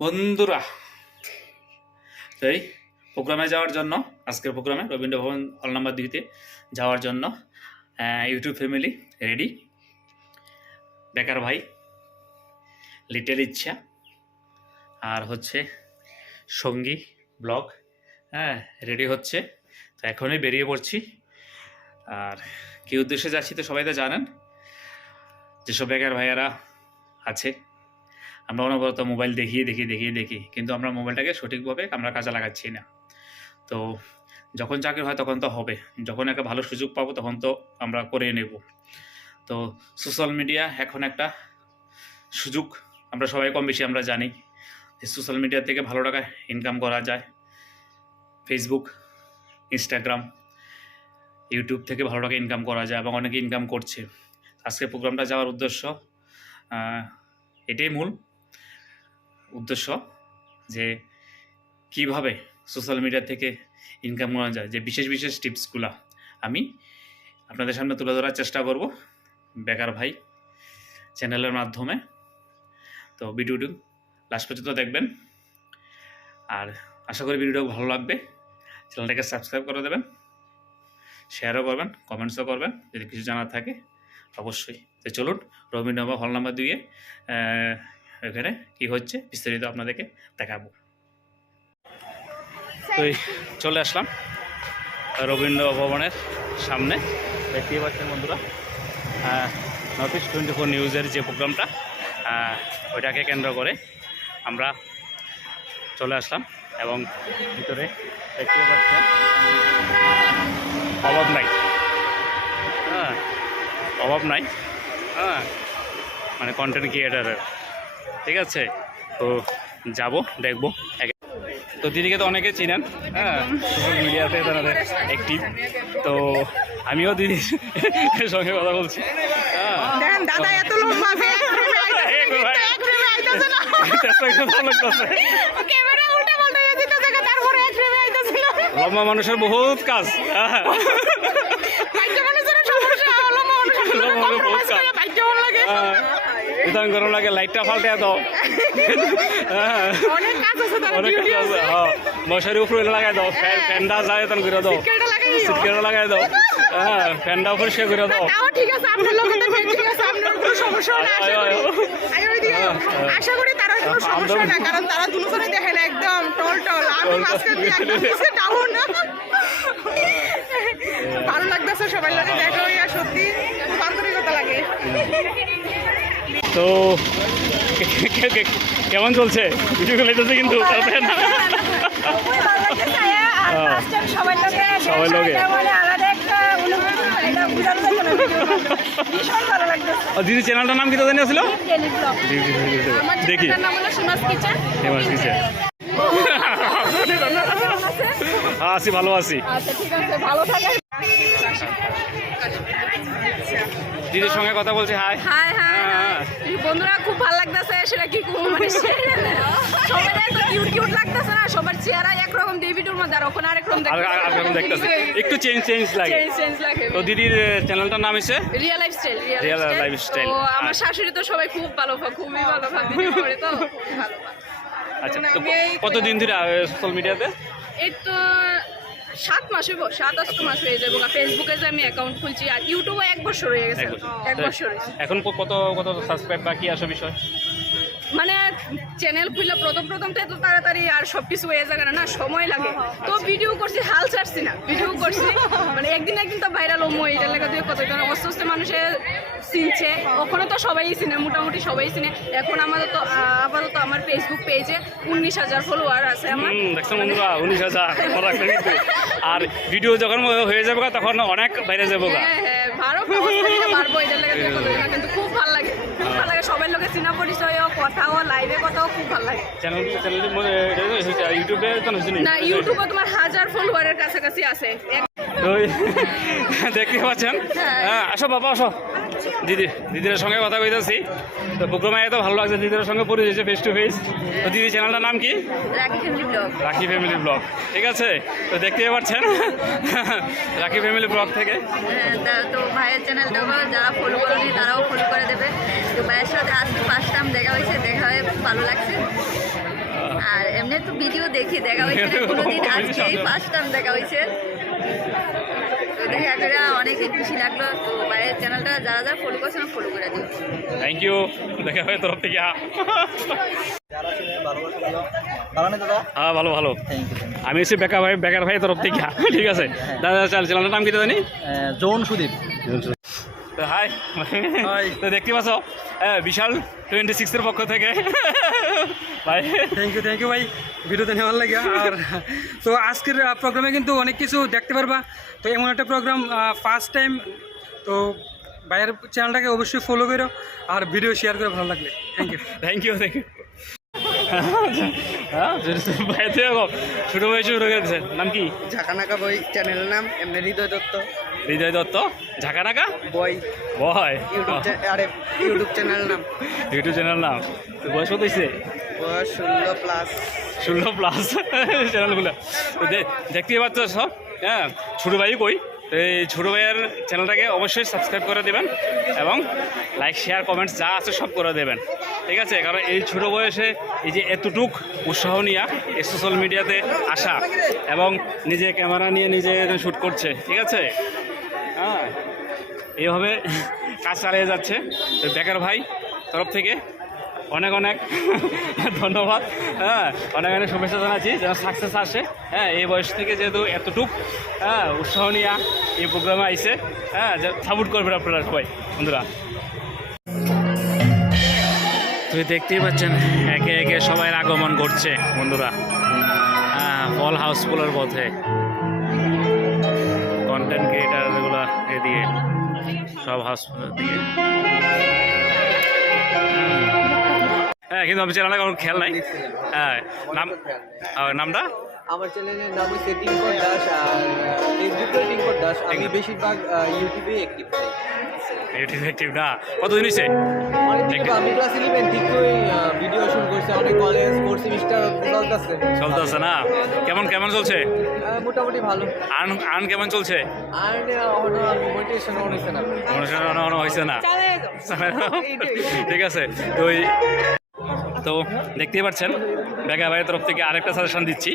বন্ধুরা তো এই প্রোগ্রামে যাওয়ার জন্য, আজকের প্রোগ্রামে রবীন্দ্র ভবন হল নাম্বার দুইতে যাওয়ার জন্য ইউটিউব ফ্যামিলি রেডি বেকার ভাই লিটেল ইচ্ছা, আর হচ্ছে সঙ্গী ব্লগ হ্যাঁ রেডি হচ্ছে, তো এখনই বেরিয়ে পড়ছি। আর কী উদ্দেশ্যে যাচ্ছি তো সবাই তো জানেন, যেসব বেকার ভাইয়ারা আছে আমরা অনবরত মোবাইল দেখিয়ে দেখি দেখিয়ে দেখি কিন্তু আমরা মোবাইলটাকে সঠিকভাবে আমরা কাজে লাগাচ্ছি না। তো যখন চাকরি হয় তখন তো হবে। যখন একটা ভালো সুযোগ পাবো তখন তো আমরা করে নেব। তো সোশ্যাল মিডিয়া এখন একটা সুযোগ। আমরা সবাই কম বেশি আমরা জানি সোশ্যাল মিডিয়া থেকে ভালো টাকা ইনকাম করা যায়। ফেসবুক ইনস্টাগ্রাম ইউটিউব থেকে ভালো টাকা ইনকাম করা যায় এবং অনেকে ইনকাম করছে। আজকে প্রোগ্রামটা যাওয়ার উদ্দেশ্য এটাই মূল। উদ্দেশ্য যে কীভাবে সোশ্যাল মিডিয়া থেকে ইনকাম করা যায় যে বিশেষ বিশেষ টিপসগুলো আমি আপনাদের সামনে তুলে ধরার চেষ্টা করব বেকার ভাই চ্যানেলের মাধ্যমে। তো ভিডিওটি লাস্ট পর্যন্ত দেখবেন। আর আশা করি ভিডিওটা ভালো লাগবে। চ্যানেলটাকে সাবস্ক্রাইব করে দেবেন। শেয়ারও করবেন কমেন্টসও করবেন। যদি কিছু জানার থাকে অবশ্যই। তো চলুন রবীন্দ্র হল নাম্বার আহ, এখানে কি হচ্ছে বিস্তারিত আপনাদেরকে দেখাবো। তো চলে আসলাম রবীন্দ্র ভবনের সামনে। দেখতেই পাচ্ছেন বন্ধুরা নর্থ ইস্ট টোয়েন্টি ফোর নিউজের যে প্রোগ্রামটা ওইটাকে কেন্দ্র করে আমরা চলে আসলাম এবং ভিতরে দেখতে পাচ্ছেন অভাব নাই। হ্যাঁ অভাব নাই। হ্যাঁ মানে কন্টেন্ট ক্রিয়েটারের ঠিক আছে তো যাব দেখব তো দিদিকে তো অনেকে চিনেন হ্যাঁ মিডিয়াতে তাদের অ্যাক্টিভ তো আমিও দিদির সঙ্গে কথা বলছি হ্যাঁ দাদা এত লম্বা হয়ে মানুষের বহুত কাজ হ্যাঁ লম্বা মানুষের বহুত কাজ। বিধান গরম লাগে লাইটটা ফাল্টে দাও হ্যাঁ অনেক কাজ আছে অনেক কাজ আছে আছে। হ্যাঁ মশারি উপরে লাগাই দাও ফ্যান ফ্যানটা যায় তখন করে দাও। সিটকেটা লাগাই দাও হ্যাঁ ফ্যানটা পরিষ্কার করে দাও তাও ঠিক আছে, আপনার লোকে ঠিক আছে, আপনার কোনো সমস্যা না, আশা আয়, আয়, করি। আয়, ওইদিকে। হ্যাঁ, হ্যাঁ। আশা করি তারা কোনো সমস্যা না, কারণ তারা দুজনে দেখেন একদম টল টল আমি। মাঝখান দিয়ে একদম ডাউন ভালো লাগতেছে সবাই লাগে দেখা হইয়া সত্যি আন্তরিকতা লাগে তো কেমন চলছে? ভিডিও খেলাইতেছে কিন্তু হ্যাঁ। লাগতেছে। ও দিদি চ্যানেলটার নাম কি তো জানি ছিল? দেখি। আছি ভালো আছি। আচ্ছা ঠিক আছে ভালো থাকে দিদির সঙ্গে কথা বলছি হাই হাই হাই। বন্ধুরা খুব ভালো লাগতেছে সেটা কি মানে সবাই এত কিউট কিউট লাগতেছে না? সবার চেহারা একরকম ডেভিডের মধ্যে আর ওখানে আরেক রকম দেখতেছে। একটু চেঞ্জ চেঞ্জ লাগে। চেঞ্জ চেঞ্জ লাগে। তো দিদির চ্যানেলটার নাম এসে real life style real life style তো আমার। শাশুড়ি তো সবাই খুব ভালো খুবই ভালো করে তো খুব ভালো আচ্ছা তো কতদিন ধরে সোশ্যাল মিডিয়াতে এই তো সাত মাস হইব সাত আট মাস হয়ে যাব ফেসবুকে যে আমি অ্যাকাউন্ট খুলছি আর ইউটিউবে এক বছর হয়ে গেছে। এক বছর। এখন কত কত সাবস্ক্রাইব বাকি আসো বিষয়? মানে চ্যানেল খুললে প্রথম প্রথম তো এত তাড়াতাড়ি আর সব কিছু হয়ে যাবে না না? সময় লাগে। তো ভিডিও করছি হাল ছাড়ছি না। ভিডিও করছি। মানে একদিন একদিন তো ভাইরাল হমো এটার লেগে কত জন আস্তে আস্তে মানুষে চিনছে। ওখানে তো সবাই চিনে মোটামুটি সবাই চিনে। এখন আমাদের তো আপাতত আমার ফেসবুক পেজে উনিশ হাজার ফলোয়ার আছে আমার। উনিশ হাজার। আর ভিডিও যখন হয়ে যাবে তখন অনেক বাইরে যাব হ্যাঁ হ্যাঁ ভালো পারব এটার লেগে কিন্তু চিনা পরিচয় কথাও লাইভে কথাও খুব ভালো লাগে। চ্যানেল চ্যানেল ইউটিউবে নি? ইউটিউবে তোমার হাজার ফলোয়ারের কাছাকাছি আছে। দেখতে পাচ্ছেন আসো বাবা আসো। দিদি দিদির সঙ্গে কথা কইতেছি। তো প্রোগ্রামে এত ভালো লাগছে দিদির সঙ্গে পরিচয় ফেস টু ফেস তো দিদি চ্যানেলটার নাম কি? Rakhi family blog Rakhi family blog ঠিক আছে? তো দেখতে পাচ্ছেন? রাখি ফ্যামিলি ব্লগ থেকে। তো ভাইয়ের চ্যানেলটাও যারা ফলো করেনি তারাও ফলো করে দেবে। তো ভাইয়ের সাথে আজকে ফার্স্ট টাইম দেখা হয়েছে দেখা হয়ে ভালো লাগছে। আর এমনি তো ভিডিও দেখি দেখা হয়েছে কোনোদিন আজকে ফার্স্ট টাইম দেখা হয়েছে। তো দেখা করে খুশি লাগল। তো বাইরের চ্যানেলটা যারা যারা ফলো করছে না ফলো করে দিও। থ্যাংক ইউ দেখা হয় তরফ থেকে। হ্যাঁ ভালো ভালো। আমি এসে বেকার ভাই বেকার ভাই তরফ থেকে। ঠিক আছে? দাদা চাল চ্যানেলটার নাম কি জানি জোন সুদীপ। তো হাই তো দেখতে পাচ্ছ? হ্যাঁ, বিশাল টোয়েন্টি সিক্সের পক্ষ থেকে। ভাই। থ্যাংক ইউ থ্যাংক ইউ ভাই। ভিডিওতে নেওয়ার লাগে আর তো আজকের প্রোগ্রামে কিন্তু অনেক কিছু দেখতে পারবা। তো এমন একটা প্রোগ্রাম ফার্স্ট টাইম তো ভাইয়ের চ্যানেলটাকে অবশ্যই ফলো করো আর ভিডিও শেয়ার করে ভালো লাগলে। Thank you thank you thank you হ্যাঁ ভাই তো ছোটো ভাই শুরু করে দিয়েছেন নাম কি? ঝাঁকানাকা বই চ্যানেলের নাম এমনি হৃদয় দত্ত। হৃদয় দত্ত? ঝাঁকানাকা? বই। বয়। আরে ইউটিউব চ্যানেল নাম। ইউটিউব চ্যানেল নাম? তো বয়স কত হয়েছে বয়স ষোলো প্লাস ষোলো প্লাস চ্যানেলগুলো। তো দে- দেখতেই পাচ্ছ সব? হ্যাঁ ছোটো ভাই কই? তো এই ছোটো ভাইয়ের চ্যানেলটাকে অবশ্যই সাবস্ক্রাইব করে দেবেন এবং লাইক শেয়ার কমেন্টস যা আছে সব করে দেবেন। ঠিক আছে? কারণ এই ছোটো বয়সে এই যে এতটুক উৎসাহ নিয়ে এই সোশ্যাল মিডিয়াতে আসা এবং নিজে ক্যামেরা নিয়ে নিজে শ্যুট করছে। ঠিক আছে? হ্যাঁ। এইভাবে কাজ চালিয়ে যাচ্ছে। তো বেকার ভাই তরফ থেকে অনেক অনেক ধন্যবাদ। হ্যাঁ অনেক অনেক শুভেচ্ছা জানাচ্ছি, যেন সাকসেস আসে। হ্যাঁ এই বয়স থেকে যেহেতু এতটুক হ্যাঁ উৎসাহ নিয়ে এই প্রোগ্রামে আইসে হ্যাঁ যে সাপোর্ট করবেন আপনারা সবাই, বন্ধুরা। তুই দেখতেই পাচ্ছেন, একে একে সবাই আগমন করছে বন্ধুরা। হ্যাঁ ফল হাউসফুলের পথে। কন্টেন্ট ক্রিয়েটার সব হাসপাতাল দিকে হ্যাঁ কিন্তু আমি চ্যানেলে কোনো খেয়াল নাই। হ্যাঁ নাম নামটা? আমার চ্যানেলের নাম হচ্ছে টিঙ্কর দাস আর ফেসবুকে টিঙ্কর দাস আমি বেশিরভাগ ইউটিউবে অ্যাক্টিভ থাকি ইউটিউব অ্যাক্টিভ না কতদিন হয়েছে চলতেছে না? কেমন কেমন চলছে? মোটামুটি ভালো। আর্ন আর্ন কেমন চলছে? হয়েছে না। অনুষ্ঠান হয়েছে না? ঠিক আছে তো ওই তো দেখতেই পাচ্ছেন বেগা ভাইয়ের তরফ থেকে আরেকটা সাজেশন দিচ্ছি।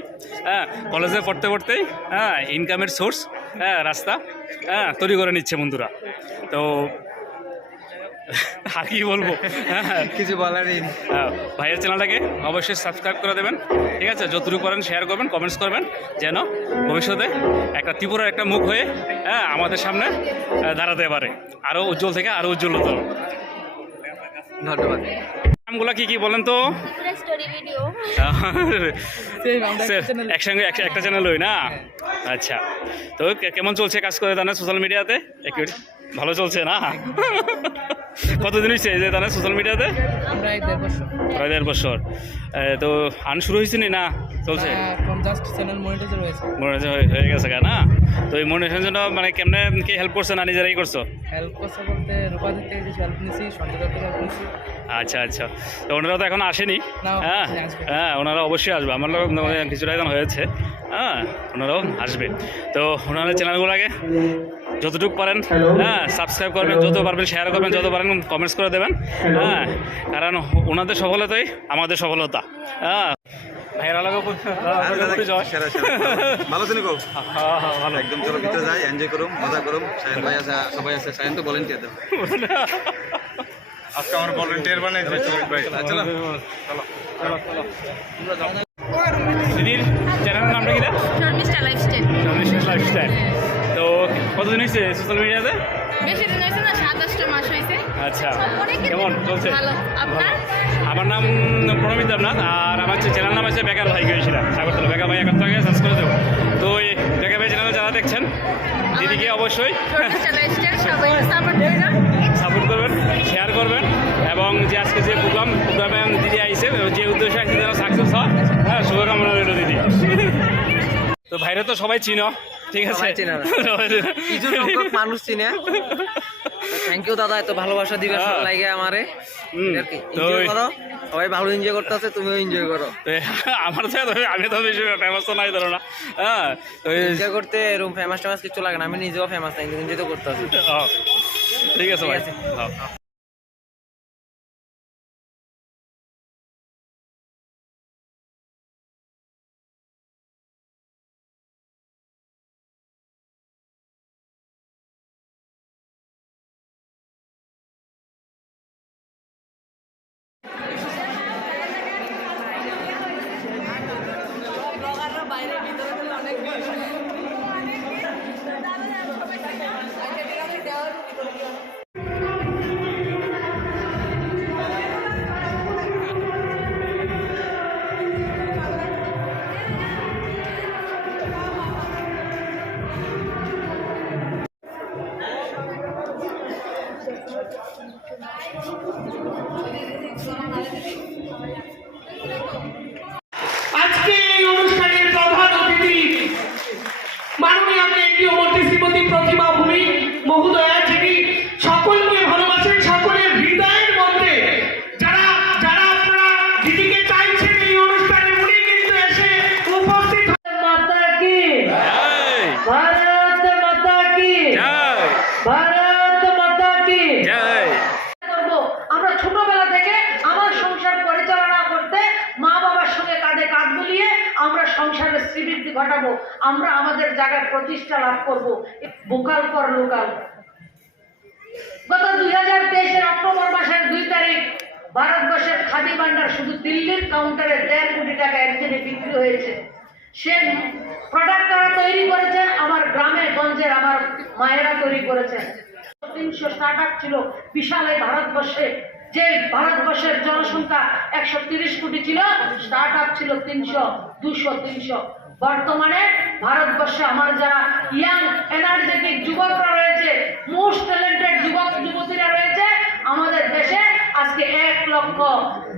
হ্যাঁ কলেজে পড়তে পড়তেই হ্যাঁ ইনকামের সোর্স হ্যাঁ রাস্তা হ্যাঁ তৈরি করে নিচ্ছে বন্ধুরা। তো আর কি বলব? হ্যাঁ। কিছু বলারই হ্যাঁ, ভাইয়ের চ্যানেলটাকে অবশ্যই সাবস্ক্রাইব করে দেবেন। ঠিক আছে যতটুকু করেন শেয়ার করবেন কমেন্টস করবেন যেন ভবিষ্যতে একটা ত্রিপুরার একটা মুখ হয়ে হ্যাঁ আমাদের সামনে দাঁড়াতে পারে। আরও উজ্জ্বল থেকে আরও উজ্জ্বলতর। ধন্যবাদ। নামগুলো কি কি বলেন তো? একসঙ্গে এক- একটা চ্যানেল হই না? আচ্ছা। তো কেমন চলছে কাজ করে তাহলে সোশ্যাল মিডিয়াতে ভালো। চলছে না? কতদিন হয়েছে যে তাহলে সোশ্যাল মিডিয়াতে আমরা বছর। প্রায় দেড় বছর। তো আন শুরু হয়েছে নি না? চলছে? হয়ে- হয়ে গেছে গা না? তো এই মনিটাইজেশনের জন্য মানে কেমনে কে হেল্প করছে না নিজেরাই করছ? হেল্প করছে বলতে রূপাদির থেকে কিছু হেল্প নিছি সঞ্জয় থেকে হেল্প নিছি। আচ্ছা আচ্ছা। তো ওনারা তো এখন আসেনি। হ্যাঁ হ্যাঁ ওনারা অবশ্যই আসবে। আমার কিছুটা এখন হয়েছে। হ্যাঁ ওনারাও আসবে। তো ওনারা চ্যানেলগুলো আগে যতটুকু পারেন হ্যাঁ সাবস্ক্রাইব করবেন যত পারবেন শেয়ার করবেন যত পারেন কমেন্টস করে দেবেন। হ্যাঁ কারণ ওনাদের সফলতাই আমাদের সফলতা। হ্যাঁ। ভাইয়েরা লাগো সেরা সেরা। ভালো আছেন গো? ভালো। একদম চলো ভিতরে যাই এনজয় করুম মজা করুম। সায়ন ভাই আছে সবাই আছে। সায়ন তো ভলেন্টিয়ার দেব আজকে আমার ভলেন্টিয়ার বানাই দিবে ভাই। চলো দিদির চ্যানেলের নামটা কি শর্মিষ্ঠা লাইফস্টাইল লাইফস্টাইল তো কতদিন হয়েছে সোশ্যাল মিডিয়াতে বেশি দিন হয়েছে না সাতাশটা মাস হয়েছে আচ্ছা কেমন চলছে? ভালো। আমার নাম প্রণমিত দেবনাথ আর আমার চ্যানেল নাম আছে বেকার ভাই গিয়েছিলাম। সাগরতলা বেকার ভাই এখন থেকে সার্চ করে দেবো। তো এই বেকার ভাই চ্যানেল যারা দেখছেন দিদিকে অবশ্যই। সবাই যে প্রোগ্রাম প্রোগ্রামে দিদি আইসে যে উদ্দেশ্যে আইসে যেন সাকসেস হয় হ্যাঁ শুভকামনা রইল দিদি। তো ভাইরে তো সবাই চিনো ঠিক আছে। কিছু সংখ্যক মানুষ চিনে। থ্যাংক ইউ দাদা এত ভালোবাসা দিবে। লাগে আমারে করো সবাই ভালো এনজয় করতে আছে তুমিও এনজয় করো। আমার তো আমি তো বেশি ফেমাস তো নাই ধরো না। হ্যাঁ তো এনজয় করতে এরকম ফেমাস টেমাস কিছু লাগে না আমি নিজেও ফেমাস নাই কিন্তু এনজয় তো করতে আছি। ঠিক আছে ভাই। আমরা ছোটবেলা থেকে আমার সংসার পরিচালনা করতে মা বাবার সঙ্গে কাঁধে কাঁধ মিলিয়ে আমরা সংসারের শ্রীবৃদ্ধি ঘটাবো। আমরা আমাদের জায়গায় প্রতিষ্ঠা লাভ করব। বোকাল পর লোকাল। গত দুই হাজার তেইশের অক্টোবর মাসের দুই তারিখ, ভারতবর্ষের খাদি ভান্ডার শুধু দিল্লির কাউন্টারে দেড় কোটি টাকা একদিনে বিক্রি হয়েছে। সে প্রোডাক্ট তারা তৈরি করেছে, আমার গ্রামে গঞ্জের আমার মায়েরা তৈরি করেছেন তিনশো ছিল। বিশাল এই ভারতবর্ষে। যে ভারতবর্ষের জনসংখ্যা একশো তিরিশ কোটি ছিল স্টার্ট ছিল তিনশো, দুশো, তিনশো। বর্তমানে ভারতবর্ষে আমার যারা ইয়াং এনার্জেটিক যুবকরা রয়েছে মোস্ট ট্যালেন্টেড যুবক, যুবতীরা রয়েছে, আমাদের দেশে আজকে এক লক্ষ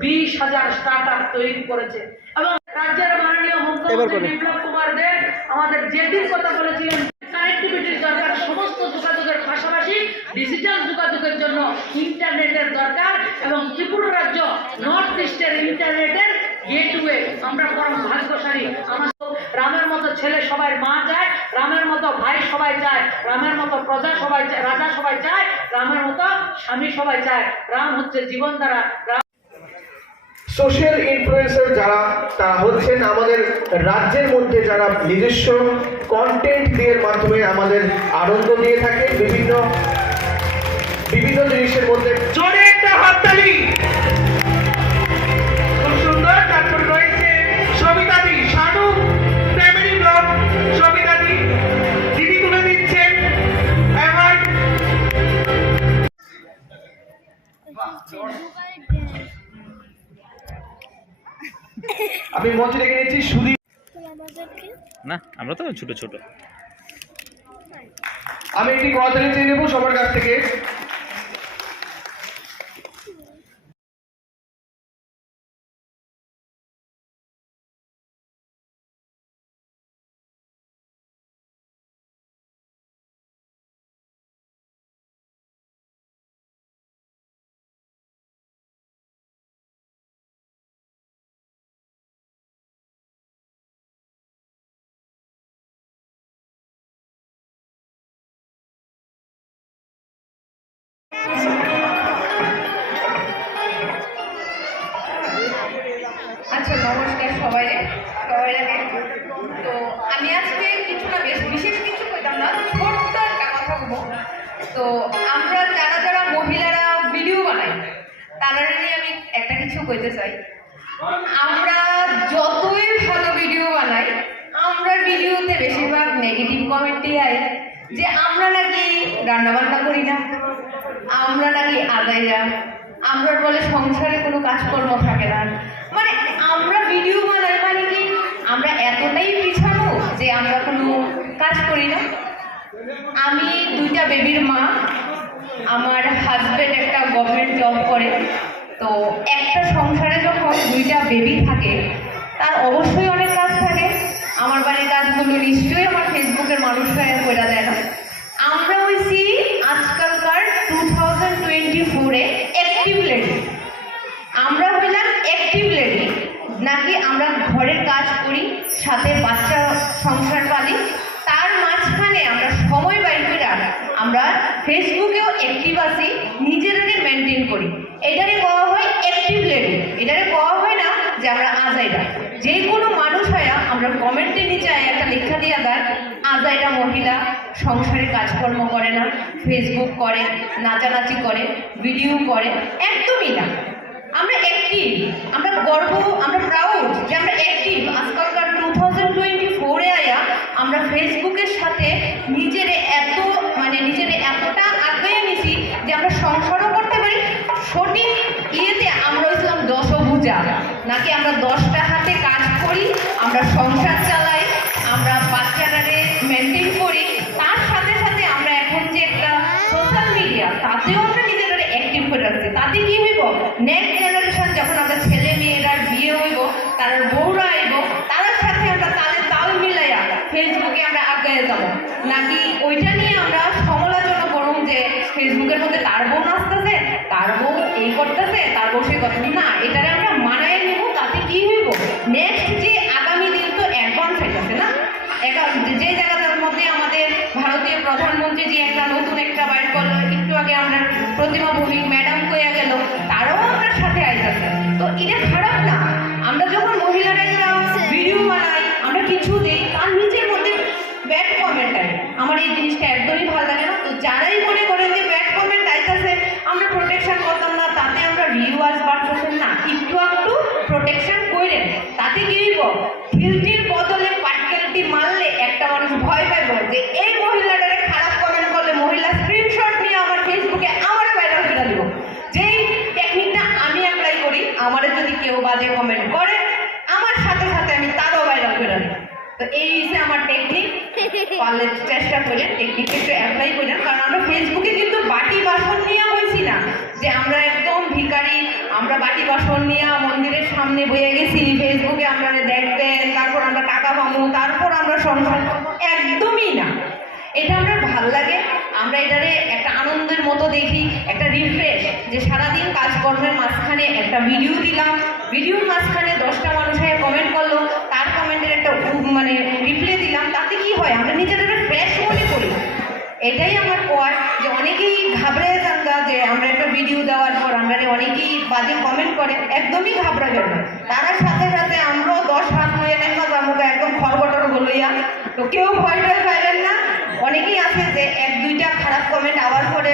বিশ হাজার স্টার্ট আপ তৈরি করেছে। এবং রাজ্যের মাননীয় মুখ্যমন্ত্রী বিপ্লব কুমার দেব আমাদের জেটির কথা বলেছিলেন কানেক্টিভিটির দরকার সমস্ত যোগাযোগের পাশাপাশি ডিজিটাল যোগাযোগের জন্য ইন্টারনেটের দরকার এবং ত্রিপুরা রাজ্য নর্থ ইস্টের ইন্টারনেটের গেটওয়ে আমরা পরম ভাগ্যশালী। আমাদের রামের মতো ছেলে সবাই মা যায় রামের মতো ভাই সবাই চায় রামের মতো প্রজা সবাই চায় রাজা সবাই চায় রামের মতো স্বামী সবাই চায়। রাম হচ্ছে জীবন দ্বারা রাম সোশ্যাল ইনফ্লুয়েন্সার যারা, তারা হচ্ছেন আমাদের রাজ্যের মধ্যে যারা নিজস্ব কন্টেন্ট দিয়ে মাধ্যমে আমাদের আনন্দ দিয়ে থাকে, বিভিন্ন বিভিন্ন জিনিসের মধ্যে জোরে একটা হাততালি। খুব সুন্দর, তারপর রয়েছে সবিতাদি শানু ফ্যামিলি ব্লগ তুলে দিচ্ছেন অ্যাওয়ার্ড। আমি মঞ্চে ডেকে নিচ্ছি সুদীপ। না আমরা তো ছোট ছোট। আমি একটি কথা চেয়ে নেব সবার কাছ থেকে। নমস্কার সবাই সবাই আগে তো আমি আজকে কিছুটা বেশ বিশেষ কিছু কইতাম না, ছোট্ট একটা কথা বলব। তো আমরা যারা যারা মহিলারা ভিডিও বানাই তারা নিয়ে আমি একটা কিছু কইতে চাই। আমরা যতই ভালো ভিডিও বানাই, আমরা ভিডিওতে বেশিরভাগ নেগেটিভ কমেন্টই আয়। যে আমরা নাকি রান্না বান্না করি না, আমরা নাকি আদায়রা আমরা বলে সংসারে কোনো কাজকর্ম থাকে না মানে আমরা ভিডিও বানাই মানে কি? আমরা এতটাই পিছানো যে আমরা কোনো কাজ করি না। আমি দুইটা বেবির মা, আমার হাজবেন্ড একটা গভর্নমেন্ট জব করে। তো একটা সংসারে যখন দুইটা বেবি থাকে, তার অবশ্যই অনেক কাজ থাকে। আমার বাড়ির কাজগুলো নিশ্চয়ই আমার ফেসবুকের মানুষরা করে দেয় না। আমরা হয়েছি আজকালকার টু থাউজেন্ড টোয়েন্টি ফোরে অ্যাক্টিভ লেডি আমরা হইলাম অ্যাক্টিভ লেডি নাকি আমরা ঘরের কাজ করি সাথে বাচ্চা সংসার পালি তার মাঝখানে আমরা সময় বাইর করে আমরা ফেসবুকেও অ্যাক্টিভ আছি, নিজেদেরকে মেনটেন করি। এটারে কওয়া হয় অ্যাক্টিভ লেডি এটারে কওয়া হয় না যে আমরা আজাইরা। যে কোনো মানুষ হয়া আমরা কমেন্টের নিচে একটা লেখা দিয়া দেয়, আজাইরা মহিলা সংসারে কাজকর্ম করে না ফেসবুক করে, নাচানাচি করে ভিডিও করে, একদমই না। আমরা অ্যাক্টিভ আমরা গর্ব, আমরা প্রাউড যে আমরা অ্যাক্টিভ আমরা সংসার চালাই, আমরা বাচ্চাটারে মেনটেন করি, তার সাথে সাথে আমরা এখন যে একটা সোশ্যাল মিডিয়া তাতেও আমরা নিজেদের অ্যাক্টিভ করে রাখছি। তাতে কি হইব? নেক্সট জেনারেশন যখন আমরা ছেলে মেয়েরার বিয়ে হইব, তার বউরা আইব, তার সাথে আমরা তালে তাল মিলাইয়া ফেসবুকে আমরা আগায় যাব। নাকি ওইটা নিয়ে আমরা সমালোচনা করুন যে ফেসবুকের মধ্যে তার বউ নাচতেছে তার বউ এই করতেছে, তার বউ সেই করতেছে। না এটারে প্রতিমা ভৌমিক ম্যাডাম কইয়া গেল, তারাও আমরা সাথে আইতেছে। তো এটা খারাপ না, আমরা যখন মহিলারা ভিডিও বানাই, আমরা কিছু দিই, তার নিজের মধ্যে ব্যাড কমেন্ট আয়। আমার এই জিনিসটা একদমই ভালো লাগে না। তো যারাই মনে করে যে ব্যাড কমেন্ট আইতেছে, আমরা প্রোটেকশন করতাম না, তাতে আমরা ভিউয়ার্স বাড়তেছে না। একটু একটু প্রোটেকশন করেন তাতে কি হইব? ফিল্টির বদলে পাটকেলটি মারলে একটা মানুষ ভয় পাইব যে এই মহিলাটারে খারাপ কমেন্ট করলে মহিলা স্ক্রিনশট নিয়ে আমার ফেসবুকে আমার ভাইরাল করে দিব যেই টেকনিকটা আমি অ্যাপ্লাই করি আমারে যদি কেউ বাজে কমেন্ট করে আমার সাথে সাথে আমি তারও ভাইরাল করে দিব তো এই হচ্ছে আমার টেকনিক পারলে চেষ্টা করে টেকনিকটা একটু অ্যাপ্লাই করেন কারণ আমরা ফেসবুকে কিন্তু বাটি বাসন নিয়ে হয়েছি না। যে আমরা একদম ভিখারি, আমরা বাটি বাসন নিয়ে মন্দিরের সামনে বয়ে গেছি ফেসবুকে আমরা দেখতে তারপর আমরা টাকা পাবো, তারপর আমরা সংসার। একদমই না। এটা আমরা ভালো লাগে, আমরা এটারে একটা আনন্দের মতো দেখি, একটা রিফ্রেশ যে সারাদিন কাজকর্মের মাঝখানে একটা ভিডিও দিলাম। ভিডিওর মাঝখানে দশটা মানুষের কমেন্ট করল, তার কমেন্টের একটা মানে নিজেদের ফ্রেশ মনে করি, এটাই আমার পয়েন্ট যে অনেকেই ঘাবড়ে যাঙ্গা যে আমরা একটা ভিডিও দেওয়ার পর আমরা অনেকেই বাজে কমেন্ট করে, একদমই ঘাবড়াবেন না। তার সাথে সাথে আমরাও দশ হাত হয়ে দেখা যাব একদম খড়বটর বলইয়া তো কেউ ভয় টয় পাইবেন না। অনেকেই আছে যে এক, দুইটা খারাপ কমেন্ট আওয়ার পরে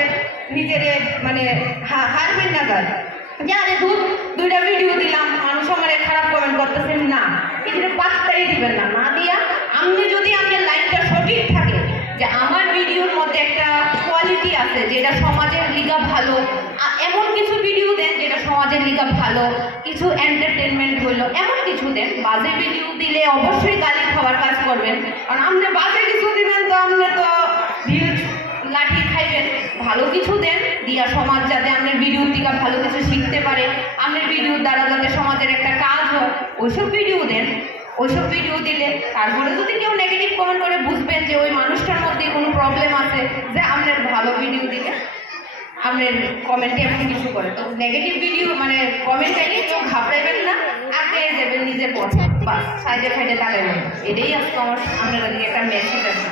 নিজেরে মানে হারবেন না যায় যে আরে দুধ দুইটা ভিডিও দিলাম। মানুষ আমার খারাপ কমেন্ট করতেছেন না। এখানে পাত্তাই দিবেন না। না দিয়া আপনি যদি আপনার লাইনটা সঠিক থাকে যে আমার ভিডিওর মধ্যে একটা কোয়ালিটি আছে, যেটা সমাজের লিগা ভালো এমন কিছু ভিডিও দেন যেটা সমাজের লিগা ভালো, কিছু এন্টারটেনমেন্ট হইল এমন কিছু দেন, বাজে ভিডিও দিলে অবশ্যই গালি খাবার কাজ করবেন। কারণ আপনি বাজে কিছু দিবেন তো আপনি তো ভিউ লাঠি খাইবেন। ভালো কিছু দেন, দিয়া সমাজ যাতে আপনার ভিডিওর দিকে ভালো কিছু শিখতে পারে, আপনার ভিডিওর দ্বারা যাতে সমাজের একটা কাজ হয় ওইসব ভিডিও দেন, ওইসব ভিডিও দিলে তারপরে যদি কেউ নেগেটিভ কমেন্ট করে, বুঝবেন যে ওই মানুষটার মধ্যে কোনো প্রবলেম আছে, যে আপনার ভালো ভিডিও দিলে আপনার কমেন্টে আপনি কিছু করে। তো নেগেটিভ ভিডিও মানে কমেন্ট আইলে কেউ ঘাবড়াইবেন না, আগে যাবেন নিজের পথ বা সাইডে ফাইডে তাকাইবেন। এটাই আজকে আমার আপনার একটা মেসেজ আছে।